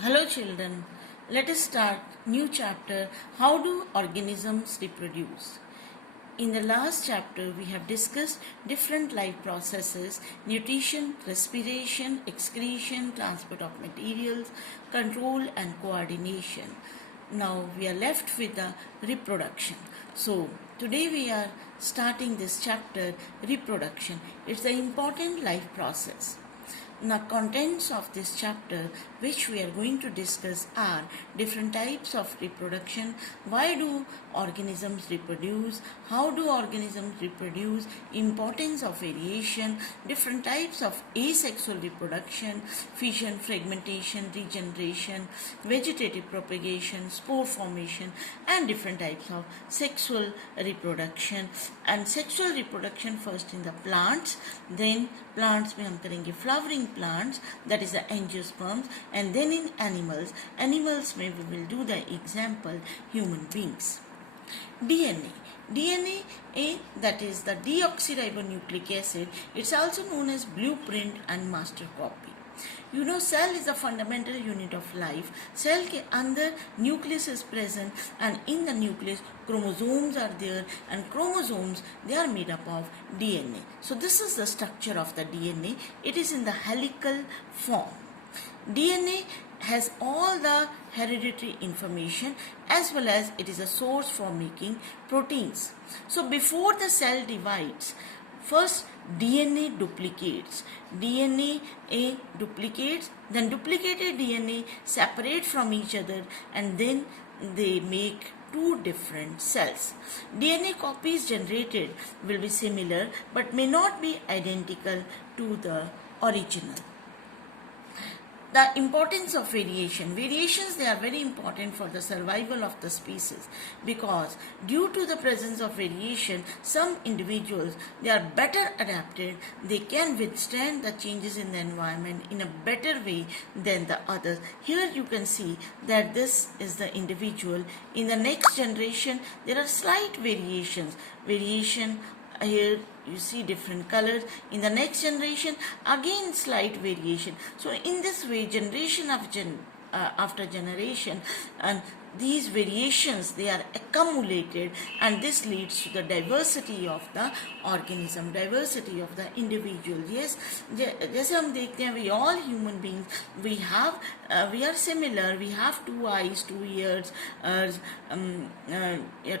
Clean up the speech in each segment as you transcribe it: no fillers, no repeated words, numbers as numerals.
Hello children, let us start new chapter. How do organisms reproduce? In the last chapter we have discussed different life processes: nutrition, respiration, excretion, transport of materials, control and coordination. Now we are left with the reproduction. So today we are starting this chapter, reproduction. It's the important life process. Now, contents of this chapter which we are going to discuss are different types of reproduction, why do organisms reproduce, how do organisms reproduce, importance of variation, different types of asexual reproduction, fission, fragmentation, regeneration, vegetative propagation, spore formation, and different types of sexual reproduction. And sexual reproduction first in the plants, then plants में हम करेंगे flowering plants, that is the angiosperms, and then in animals में we will do the example human beings. DNA, that is the deoxyribonucleic acid, it's also known as blueprint and master copy. You know, cell is the fundamental unit of life. Cell के अंदर nucleus is present, and in the nucleus chromosomes are there, and chromosomes, they are made up of DNA. So this is the structure of the DNA. It is in the helical form. DNA has all the hereditary information, as well as it is a source for making proteins. So before the cell divides, first DNA duplicates. DNA duplicates, then duplicated DNA separate from each other, and then they make two different cells. DNA copies generated will be similar but may not be identical to the original. The importance of variation. Variations, they are very important for the survival of the species, because due to the presence of variation, some individuals, they are better adapted, they can withstand the changes in the environment in a better way than the others. Here you can see that this is the individual. In the next generation, there are slight variations. Here you see different colors. In the next generation, again slight variation. So in this way, generation after generation, and these variations, they are accumulated, and this leads to the diversity of the organism, diversity of the individual. Yes, जैसे हम देखते हैं, we all human beings, we are similar. We have 2 eyes, 2 ears,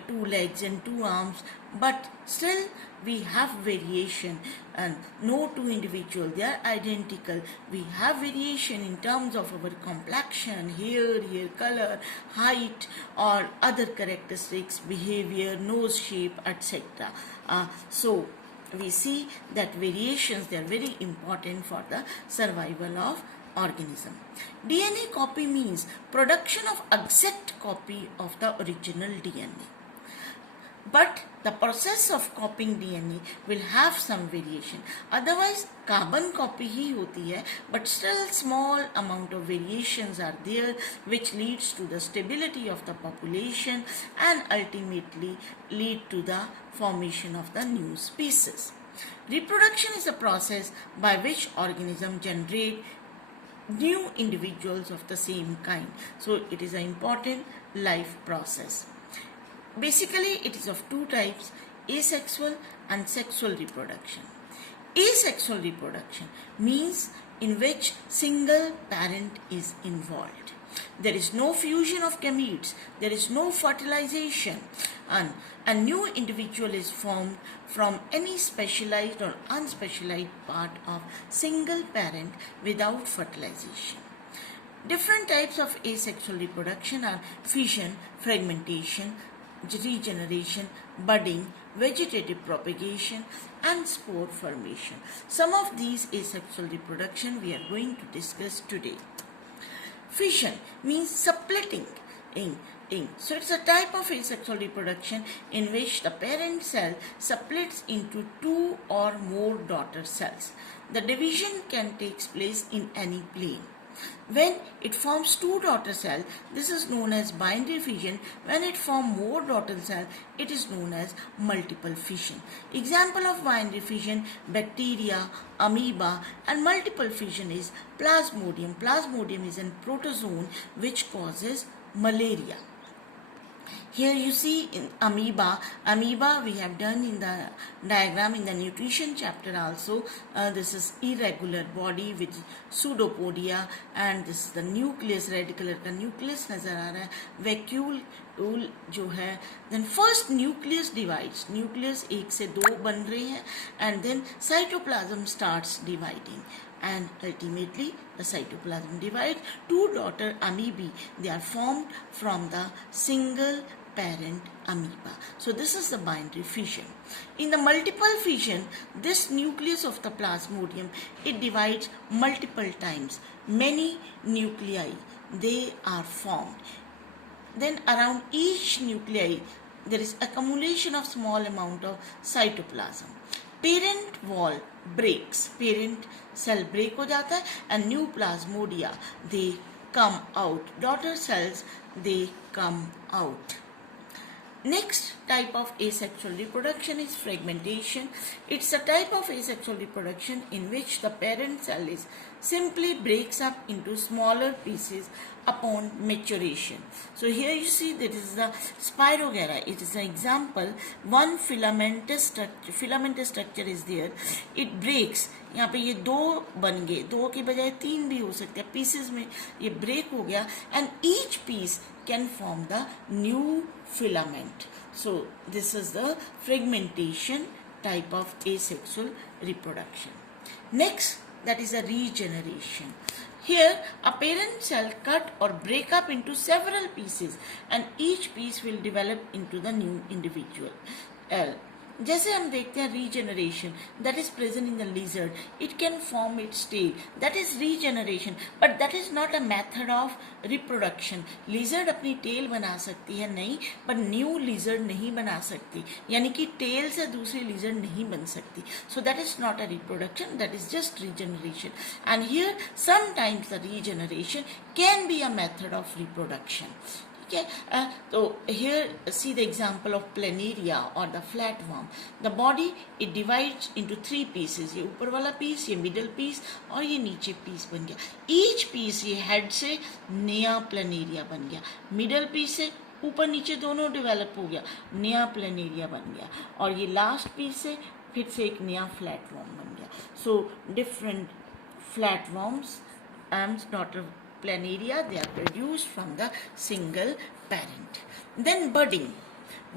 2 legs and 2 arms, but still we have variation, and no two individuals, they are identical. We have variation in terms of our complexion, hair color, height, or other characteristics, behavior, nose shape, etc. So we see that variations, they are very important for the survival of organism. DNA copy means production of exact copy of the original DNA. But the process of copying DNA will have some variation. Otherwise, carbon copy ही होती है, but still small amount of variations are there, which leads to the stability of the population and ultimately lead to the formation of the new species. Reproduction is a process by which organisms generate new individuals of the same kind. So it is an important life process. Basically, it is of two types: asexual and sexual reproduction. Asexual reproduction means in which single parent is involved. There is no fusion of gametes, there is no fertilization, and a new individual is formed from any specialized or unspecialized part of single parent without fertilization. Different types of asexual reproduction are fission, fragmentation, regeneration, budding, vegetative propagation, and spore formation. Some of these asexual reproduction we are going to discuss today. Fission means splitting. So it's a type of asexual reproduction in which the parent cell splits into 2 or more daughter cells. The division can take place in any plane. When it forms two daughter cells, this is known as binary fission. When it forms more daughter cells, it is known as multiple fission. Example of binary fission: bacteria, amoeba, and multiple fission is Plasmodium. Plasmodium is a protozoan which causes malaria. Here you see in amoeba we have done in the diagram in the nutrition chapter also. This is irregular body with pseudopodia, and this is the nucleus, red colour का nucleus नजर आ रहा है, vacuole जो है. Then first nucleus divides, nucleus एक से दो बन रहे हैं, and then cytoplasm starts dividing, and ultimately the cytoplasm divides. Two daughter amoebae, they are formed from the single parent amoeba. So this is the binary fission. In the multiple fission, this nucleus of the Plasmodium, it divides multiple times. Many nuclei, they are formed. Then around each nuclei, there is accumulation of small amount of cytoplasm. Parent wall breaks, parent cell break हो जाता है, and new plasmodia, they come out. Daughter cells, they come out. Next type of asexual reproduction is fragmentation. It's a type of asexual reproduction in which the parent cell is simply breaks up into smaller pieces upon maturation. So here you see that is the Spirogyra. It is an example. One filamentous structure is there. It breaks. यहाँ पे ये दो बन गए, दो के बजाय तीन भी हो सकते हैं, पीसेस में ये ब्रेक हो गया, and each piece can form the new filament. So this is the fragmentation type of asexual reproduction. Next, that is a regeneration. Here, a parent cell cut or break up into several pieces, and each piece will develop into the new individual. जैसे हम देखते हैं regeneration, that is present in the lizard. It can form its tail. That is regeneration, but that is not a method of reproduction. Lizard अपनी tail बना सकती है नहीं, पर new lizard नहीं बना सकती. यानी कि tail से दूसरी lizard नहीं बन सकती. So that is not a reproduction. That is just regeneration. And here sometimes the regeneration can be a method of reproduction. Okay, so here see the example of planaria or the flatworm. The body, it divides into three pieces. ये ऊपर वाला piece, ये middle piece और ये नीचे piece बन गया. Each piece ये head से नया planaria बन गया. Middle piece से ऊपर नीचे दोनों develop हो गया, नया planaria बन गया. और ये last piece से फिर से एक नया flatworm बन गया. So different flatworms and daughter planaria, they are produced from the single parent. Then budding.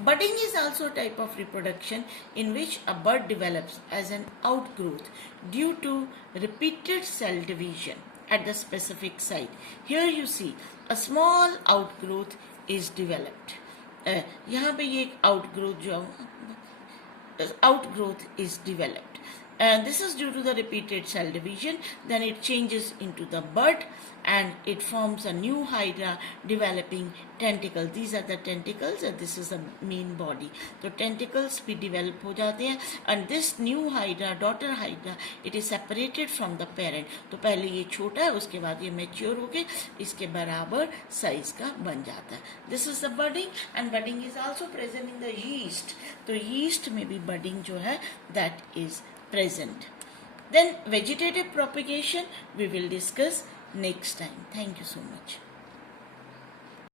Budding is also a type of reproduction in which a bud develops as an outgrowth due to repeated cell division at the specific site. Here you see a small outgrowth is developed. यहाँ पे ये outgrowth is developed. And this is due to the repeated cell division. Then it changes into the bud and it forms a new hydra developing tentacles. These are the tentacles and this is the main body. So tentacles भी develop हो जाते हैं, and this new hydra, daughter hydra, it is separated from the parent. तो पहले ये छोटा है, उसके बाद ये mature होके इसके बराबर size का बन जाता है. This is the budding, and budding is also present in the yeast. तो yeast में भी budding जो है that is present. Then vegetative propagation we will discuss next time. Thank you so much.